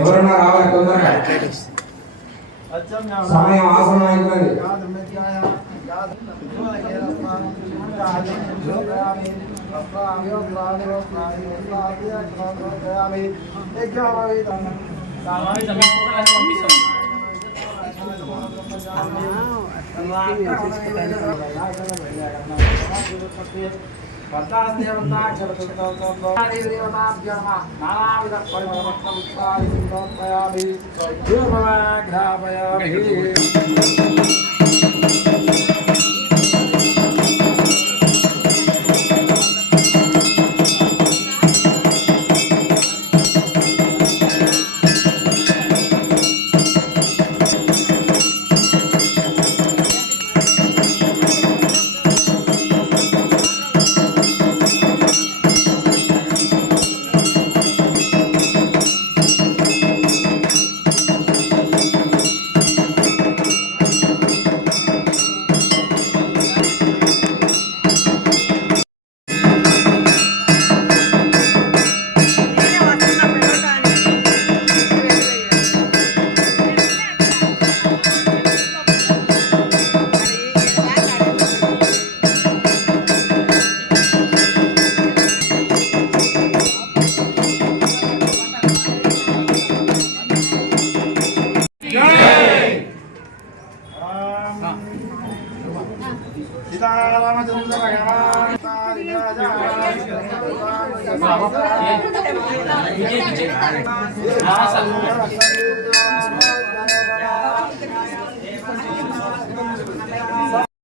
ఎవరన్నా రావాలి తొందరగా సమయం ఆసన్నమైనది.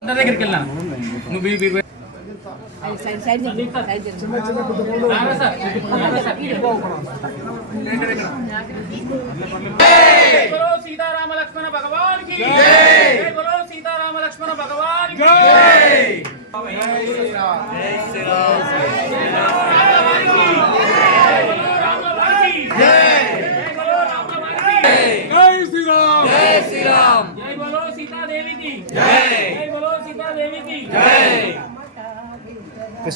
దగ్గరికి వెళ్ళా నువ్వు सीताराम लक्ष्मण भगवान की जय। बोलो सीताराम लक्ष्मण भगवान की जय। जय श्री राम। जय श्री राम। जय बोलो सीता देवी की जय। जय बोलो सीता देवी की जय।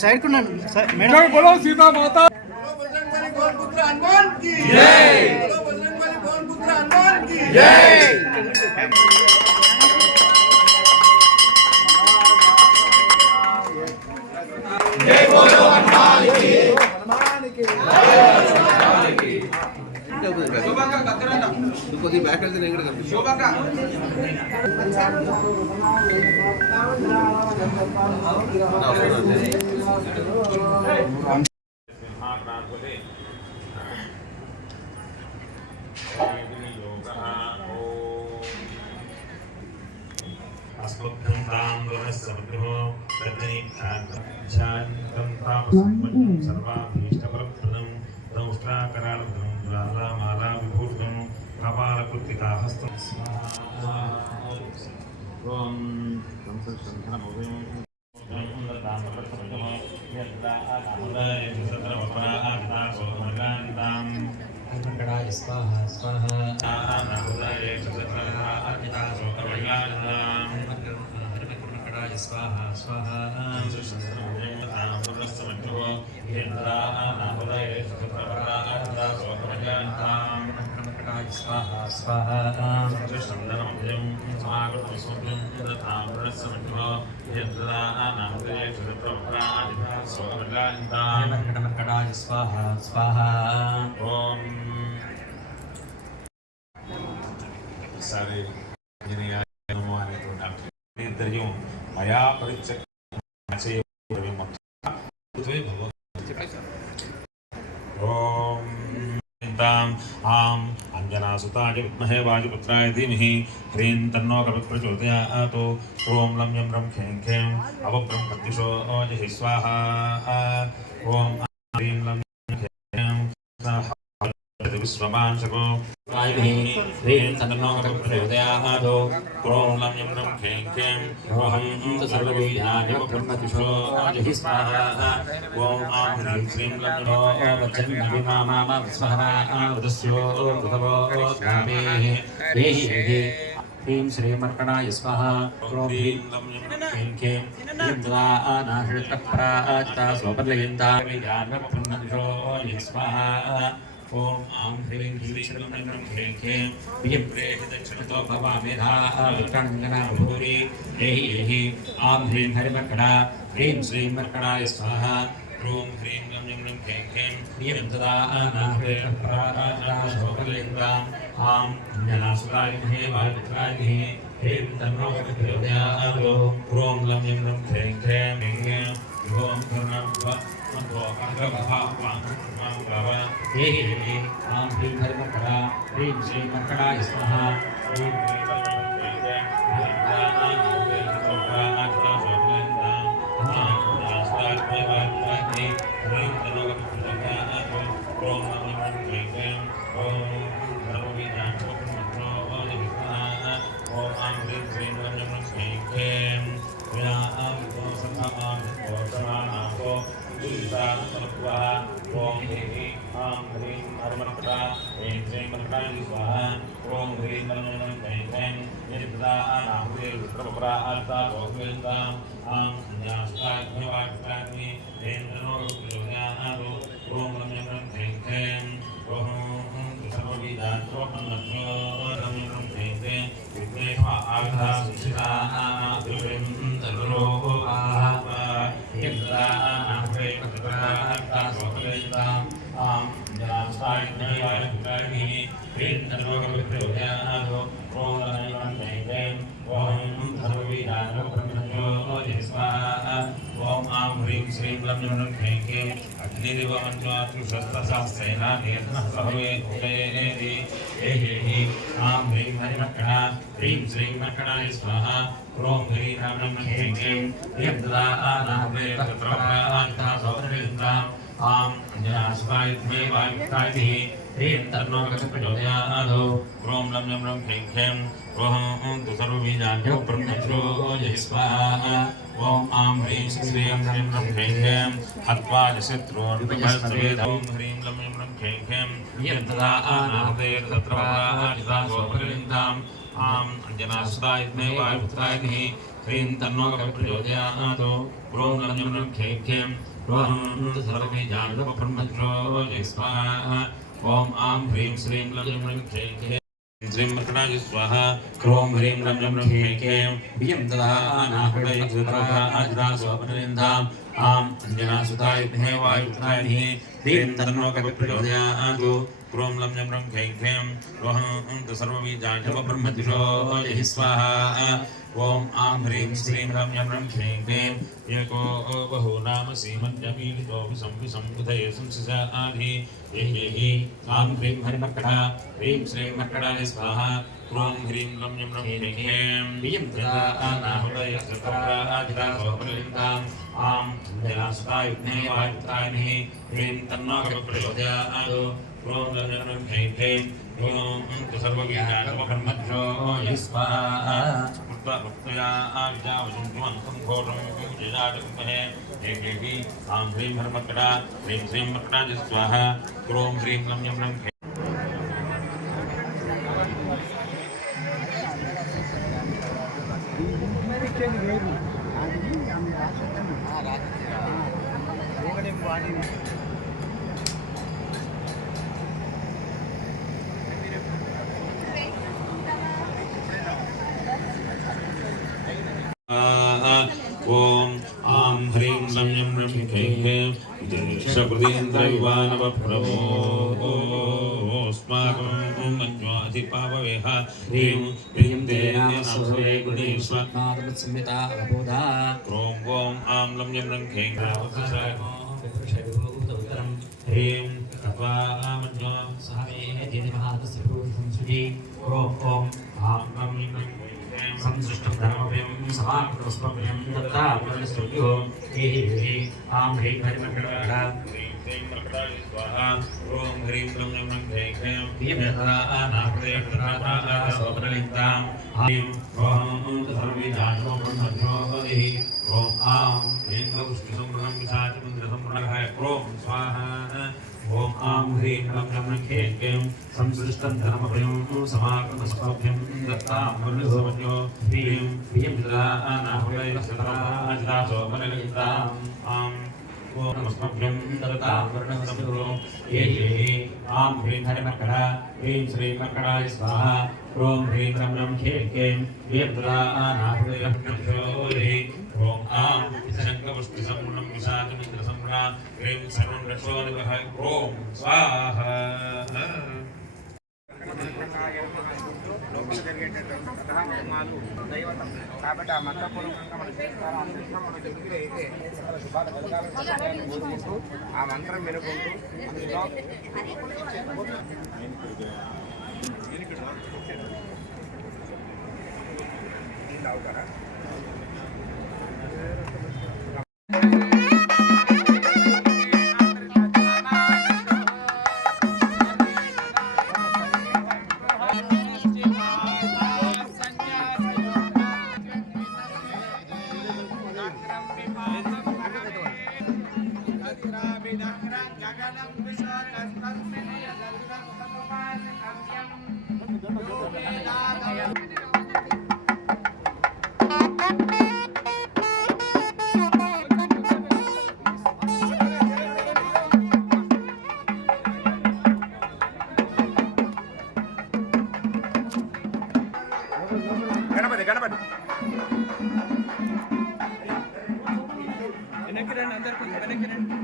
साइड को ना मैडम जय बोलो सीता माता बजरंगबली गौरपुत्र हनुमान की जय। बोलो बजरंगबली गौरपुत्र हनुमान की जय। जय बोलो हनुमान की శోభాక కత్తరండి కొద్ది బ్యాక్ వెళ్తే నేను కూడా శోభాక सर्वाभीष्टवरप्रदं दंष्ट्राकरालधं ज्वालामाला विभूषितं कपालकृत्तिकाहस्तं स्वाहा ॐ कर्कटाय स्वाहा स्वाहा कर्कटाय स्वाहा स्वाहा स्वाहा स्वाहा कर्कटाय स्वाहा स्वाहा सारे मया आम अंजनासुताय विद्महे वायुपुत्राय धीमहि ह्रीं तन्नो कविप्रचोदयात् ओं लं यं रं खें खें अवक्रं प्रत्युषो जहि स्वाहा ओं ह्रीं लं खें विश्वमांशको ह्रीं तन्नो कविप्रचोदयात् ओं लं यं रं खें खें अहं सर्वविद्यानिमप्रत्युषो जहि स्वाहा ओं आं ह्रीं श्रीं लं वचन्नविमामा स्वाहा वदस्यो भगवो गामे ह्रीं श्रीं मर्कणाय स्वाहा ॐ ह्रीं ह्रीं ह्रीं ह्रीं तदा अनाहृतप्राचिता स्वपर्लयन्ता विज्ञानपुन्नदिशो स्वाहा ॐ आं ह्रीं ह्रीं श्रीं ह्रीं ह्रीं ह्रीं प्रेषितक्षणतो भवामेधा विक्रङ्गना भूरि एहि आं ह्रीं हरिमर्कणा ह्रीं श्रीं मर्कणाय स्वाहा ॐ ह्रीं ह्रीं ह्रीं ह्रीं ह्रीं तदा अनाहृतप्राचिता स्वपर्लयन्ताम् आं ज्ञानसुताय वायुपुत्राय ह्रीं तन्नो प्रचोदयात् ॐ लं यं लं ह्रीं ह्रीं ह्रीं ॐ करुणां आं ह्रीं हरिमर्कणा ह्रीं श्रीं मर्कणाय स्वाहा ह्रीं श्रीं मर्कणाय स्वाहा ॐ ह्रीं ह्रीं ह्रीं ह्रीं ह्रीं तदा अनाहृतप्राचिता स्वपर्लयन्ताम् आं ज्ञानसुताय वायुपुत्राय ह्रीं तन्नो प्रचोदयात् ॐ लं यं लं ह्रीं ह्रीं ॐ तु सर्वबीजान्यो ब्रह्मज्यो स्वाहा ॐ आं ह्रीं श्रीं ह्रीं ह्रीं ह्रीं हत्वा शत्रून् ॐ ह्रीं लं यं लं ह्रीं ह्रीं ह्रीं तदा अनाहृतप्राचिता स्वपर्लयन्ताम् आं ज्ञानसुताय वायुपुत्राय ह्रीं तन्नो प्रचोदयात् ॐ लं यं लं ह्रीं ह्रीं ॐ तु सर्वबीजान्यो ब्रह्मज्यो स्वाहा ॐ आं ह्रीं श्रीं लं यं लं ह्रीं ह्रीं श्रीं मर्कणाय स्वाहा ह्रीं ह्रीं लं यं लं ह्रीं ह्रीं ह्रीं तदा अनाहृतप्राचिता स्वपर्लयन्ताम् आं ज्ञानसुताय वायुपुत्राय ह्रीं तन्नो प्रचोदयात् ॐ लं यं लं ह्रीं ह्रीं ॐ तु सर्वबीजान्यो ब्रह्मज्यो स्वाहा ॐ आं ह्रीं श्रीं लं यं लं ह्रीं ह्रीं एको बहु नाम श्रीमन्यमीलितो विसंबुधये संसिजाधि एहि आं ह्रीं हरिमर्कणा ह्रीं श्रीं मर्कणाय स्वाहा ॐ ह्रीं लं यं लं ह्रीं ह्रीं ह्रीं तदा अनाहृतप्राचिता स्वपर्लयन्ताम् आं ज्ञानसुताय वायुपुत्राय ह्रीं तन्नो प्रचोदयात् ॐ लं यं लं ह्रीं ह्रीं ॐ तु सर्वबीजान्यो ब्रह्मज्यो स्वाहा भक्तया आविजावशुद्धमन्तं घोरं जयाजगमहे एकेहि आं ह्रीं हरिमर्कणा ह्रीं श्रीं मर्कणाय स्वाहा ॐ ह्रीं लं यं लं ॐ आं ह्रीं लं यं लं ह्रीं ह्रीं शकृतीन्द्रविवानवप्रभोस्माकं मन्वाधिपाववेह ह्रीं ह्रीं देनासुरे गुणेश्वरनादमत्संहिता अबोधा ॐ आं लं यं लं ह्रीं ह्रीं तत्वा मन्वा सहावे देवहातस्य भूतसंसुजी ॐ आं लं यं लं संसृष्टं धर्मव्यं समाप्तस्पव्यं दत्ता पुनस्तुभ्यो एहि आं ह्रीं हरिमर्कणा ह्रीं श्रीं मर्कणाय स्वाहा ॐ ह्रीं लं यं लं ह्रीं ह्रीं ह्रीं तदा अनाहृतप्राचिता स्वपर्लयन्ताम् ह्रीं ॐ तु सर्वबीजान्यो ब्रह्मज्यो ॐ आं ह्रीं गौष्ठसंवृणं विशाचमन्त्रसंवृणः ॐ स्वाहा ఓం ఆం హ్రీం క్లం క్లం ఖేం క్లీం సంసృష్టం ధనమభయం సమాగమస్మభ్యం దత్తాం వరుణసమన్యో హ్రీం హ్రీం జ్ఞానాహులై సదాజిదాసో వరలితాం ఆం ఓం నమస్మభ్యం దత్తాం వరుణసమన్యో ఏ ఆం హ్రీం హరిమర్కట హ్రీం శ్రీ మర్కటాయ స్వాహా ఓం హ్రీం క్లం క్లం ఖేం క్లీం జ్ఞానాహులై ఓం ఆం శంఖపుష్టి సంపూర్ణం విశాఖమింద్ర సంప్రా హ్రీం సర్వం రక్షోనివహ ఓం స్వాహ కాబట్టి ఆ మంత్రపూర్వకంగా మనం చేస్తారా మనం చెప్పి శుభాలు కలగాలని ఆ మంత్రం వినుకుంటూ అందులో అవుతారా గణపతి వెనక్కి రండి అందరు కొంచెం వెనక్కి రండి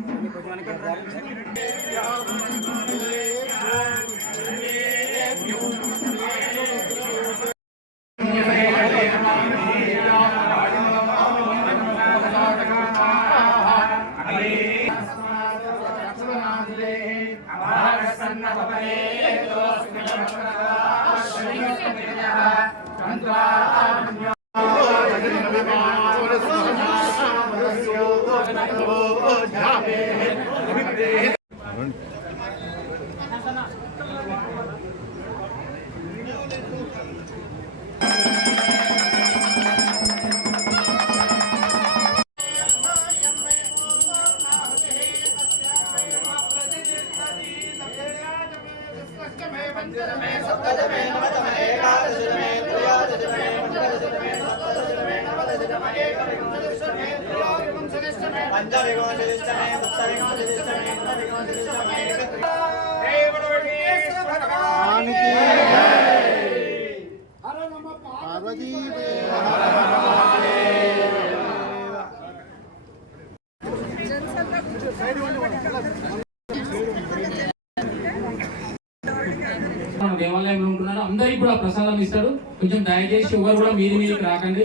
దేవాలయంలో ఉంటున్నారు అందరికి కూడా ప్రసాదం ఇస్తాడు. కొంచెం దయచేసి ఎవరు కూడా మీదికి రాకండి.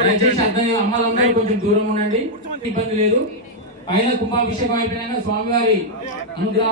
దయచేసి అమ్మాలందరూ కొంచెం దూరం ఉండండి, ఇబ్బంది లేదు. పైన కుంభాభిషేకం అయిపోయినాక స్వామివారి అనుగ్రహ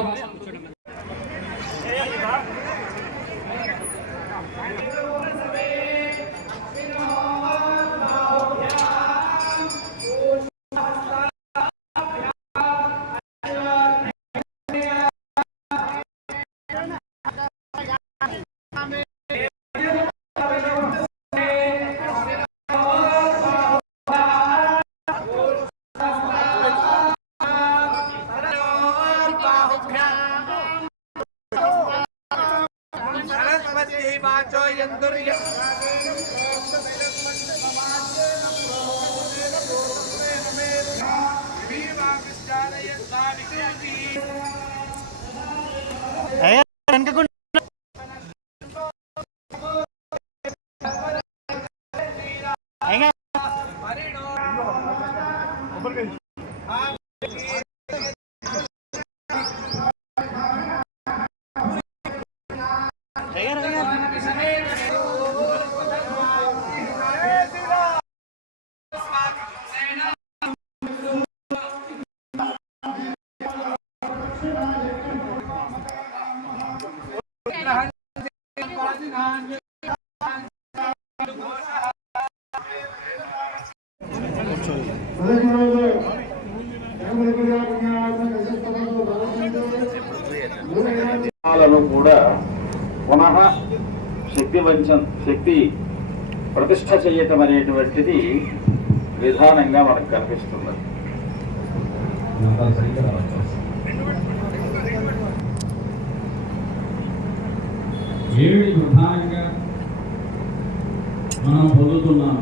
కూడా పునః శక్తి ప్రతిష్ఠ చేయటం అనేటువంటిది విధానంగా మనకు కనిపిస్తుంది. ఏమిటి ప్రధానంగా మనం పొందుతున్నాం,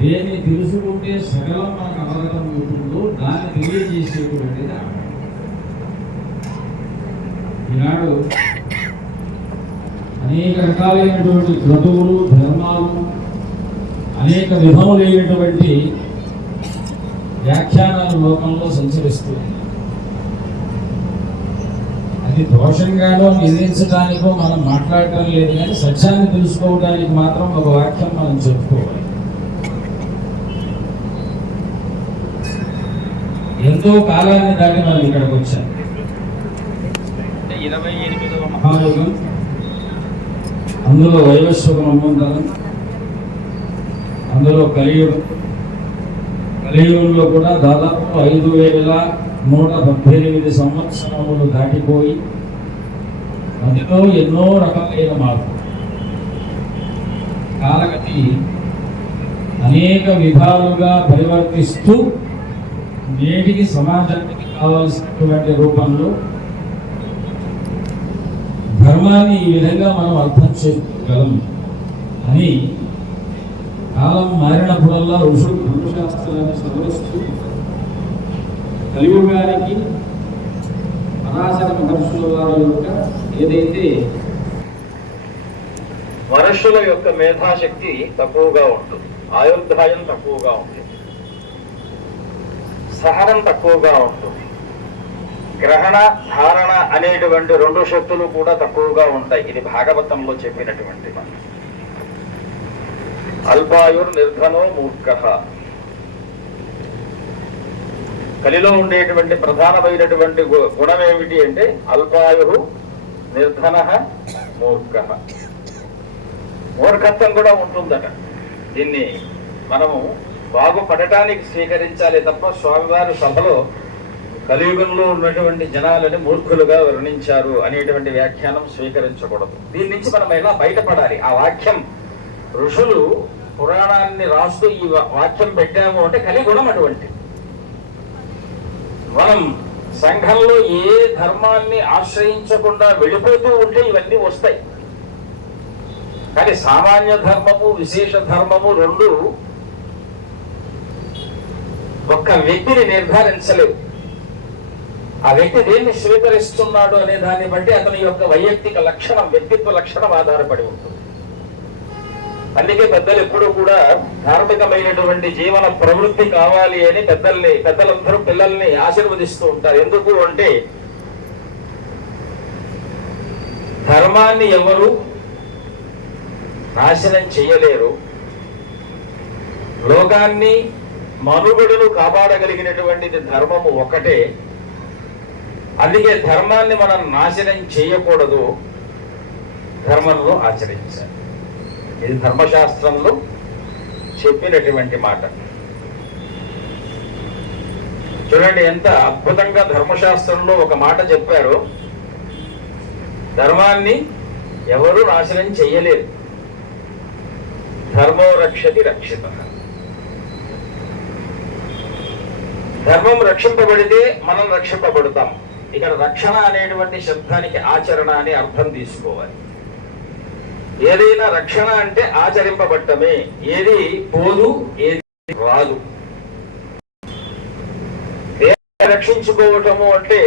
దేన్ని తెలుసుకుంటే సకలం మనకు అవగతం అవుతుందో దాన్ని తెలియజేసేటువంటిది ఆట. ఈనాడు అనేక రకాలైనటువంటి క్రతువులు, ధర్మాలు, అనేక విధములైనటువంటి వ్యాఖ్యానాలు లోకంలో సంచరిస్తుంది. అది దోషంగానో నిందించడానికో మనం మాట్లాడటం లేదు, కానీ సత్యాన్ని తెలుసుకోవడానికి మాత్రం ఒక వాక్యం మనం చెప్పుకోవాలి. ఎంతో కాలాన్ని దాటి మనం ఇక్కడికి వచ్చాం. 28వ మహాయుగం, అందులో వైవస్వత మన్వంతరం, అందులో కలియుగం. కలియుగంలో కూడా దాదాపు 5118 సంవత్సరములు దాటిపోయి అందులో ఎన్నో రకాలైన మార్పులు. కాలగతి అనేక విధాలుగా పరివర్తిస్తూ నేటికి సమాజానికి కావాల్సినటువంటి రూపంలో ధర్మాన్ని ఈ విధంగా మనం అర్థం చేసుకోగలం అని కాలం మారినప్పుడల్లా ఋషులు ధర్మశాస్త్రాన్ని సవరిస్తూ కలియుగానికి పరాశర మహర్షుల వారి యొక్క ఏదైతే మనుషుల యొక్క మేధాశక్తి తక్కువగా ఉంటుంది, ఆయుర్దాయం తక్కువగా ఉంటుంది, సహనం తక్కువగా ఉంటుంది, గ్రహణ ధారణ అనేటువంటి 2 శక్తులు కూడా తక్కువగా ఉంటాయి. ఇది భాగవతంలో చెప్పినటువంటి మాట. అల్పాయుర్ నిర్ధనో మూర్ఖః. కలిలో ఉండేటువంటి ప్రధానమైనటువంటి గుణం ఏమిటి అంటే అల్పాయురు నిర్ధనః మూర్ఖః. మూర్ఖత్వం కూడా ఉంటుందట. దీన్ని మనము బాగుపడటానికి స్వీకరించాలి తప్ప స్వామివారి సభలో కలియుగంలో ఉన్నటువంటి జనాలని మూర్ఖులుగా వర్ణించారు అనేటువంటి వ్యాఖ్యానం స్వీకరించకూడదు. దీని నుంచి మనం ఎలా బయటపడాలి? ఆ వాక్యం ఋషులు పురాణాన్ని రాస్తూ ఈ వాక్యం పెట్టాము అంటే కలిగుణం అటువంటి. మనం సంఘంలో ఏ ధర్మాన్ని ఆశ్రయించకుండా వెళ్ళిపోతూ ఉంటే ఇవన్నీ వస్తాయి. కానీ సామాన్య ధర్మము, విశేష ధర్మము 2 ఒక్క వ్యక్తిని నిర్ధారించలేవు. ఆ వ్యక్తి దేన్ని స్వీకరిస్తున్నాడు అనే దాన్ని బట్టి అతని యొక్క వైయక్తిక లక్షణం, వ్యక్తిత్వ లక్షణం ఆధారపడి ఉంటుంది. అందుకే పెద్దలు ఎప్పుడూ కూడా ధార్మికమైనటువంటి జీవన ప్రవృత్తి కావాలి అని పెద్దలందరూ పిల్లల్ని ఆశీర్వదిస్తూ ఉంటారు. ఎందుకు అంటే ధర్మాన్ని ఎవరు నాశనం చేయలేరు, లోకాన్ని మనుగడను కాపాడగలిగినటువంటిది ధర్మము ఒకటే. అందుకే ధర్మాన్ని మనం నాశనం చేయకూడదు, ధర్మంలో ఆచరించాలి. ఇది ధర్మశాస్త్రంలో చెప్పినటువంటి మాట. చూడండి ఎంత అద్భుతంగా ధర్మశాస్త్రంలో ఒక మాట చెప్పారు. ధర్మాన్ని ఎవరు నాశనం చెయ్యలేరు. ధర్మో రక్షతి రక్షిత. ధర్మం రక్షింపబడితే మనం రక్షింపబడతాం. ఇక్కడ రక్షణ అనేటువంటి శబ్దానికి ఆచరణ అనే అర్థం తీసుకోవాలి. ఏదైనా రక్షణ అంటే ఆచరింపబట్టమే. ఏది పోదు, ఏది రాదు. రక్షించుకోవటము అంటే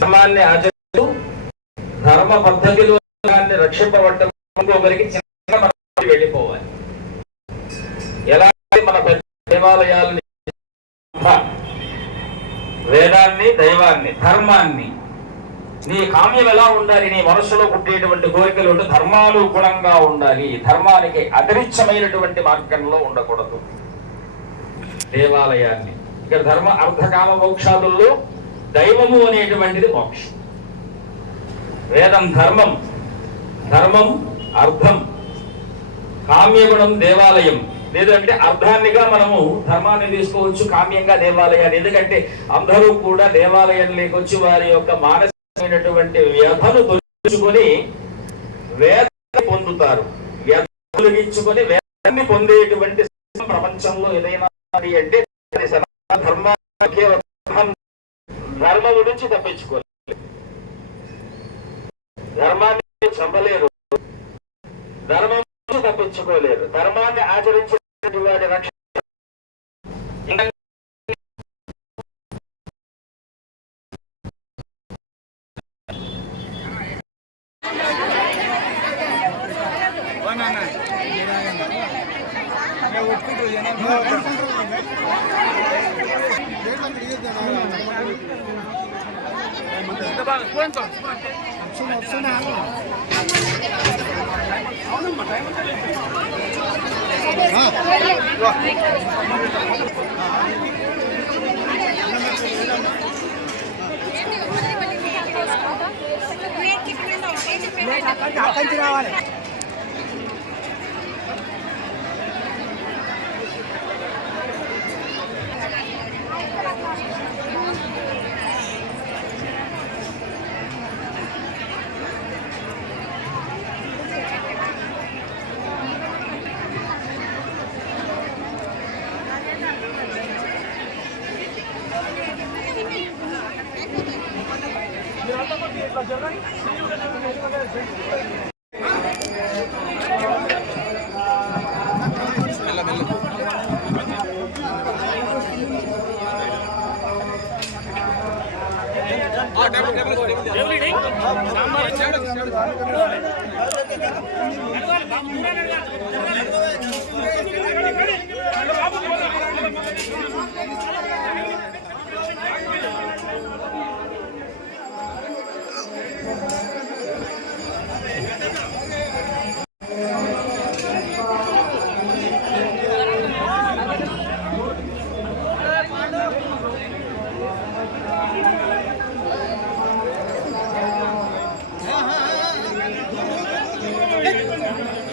ధర్మాన్ని ఆచరిస్తూ ధర్మ పద్ధతిలో రక్షింపబడటం. ఇంకొకరికి చిన్న వెళ్ళిపోవాలి. ఎలా మన దేవాలయాలని, వేదాన్ని, దైవాన్ని, ధర్మాన్ని, నీ కామ్యం ఎలా ఉండాలి, నీ మనస్సులో పుట్టేటువంటి కోరికలు ఉంటే ధర్మాలు గుణంగా ఉండాలి. ధర్మానికి అదరిచ్చమైనటువంటి మార్గంలో ఉండకూడదు. దేవాలయాన్ని ఇక్కడ ధర్మ అర్థకామ మోక్షాదుల్లో దైవము అనేటువంటిది మోక్షం. వేదం ధర్మం, ధర్మం అర్థం, కామ్యగుణం దేవాలయం. లేదంటే అర్థాన్నిగా మనము ధర్మాన్ని తీసుకోవచ్చు, కామ్యంగా దేవాలయాన్ని. ఎందుకంటే అందరూ కూడా దేవాలయం లేకొచ్చి వారి యొక్క మానసికమైనటువంటి వ్యధను తొలగించుకొని వేదాన్ని పొందుతారు. వ్యధ తొలగించుకొని వేదాన్ని పొందేటువంటి ప్రపంచంలో ఏదైనా అంటే ధర్మ ధర్మము నుంచి తప్పించుకోలేరు, ధర్మాన్ని చంపలేరు, ధర్మం నుంచి తప్పించుకోలేరు. ధర్మాన్ని ఆచరించిన వాడి రక్షణ రావాలి. Hey!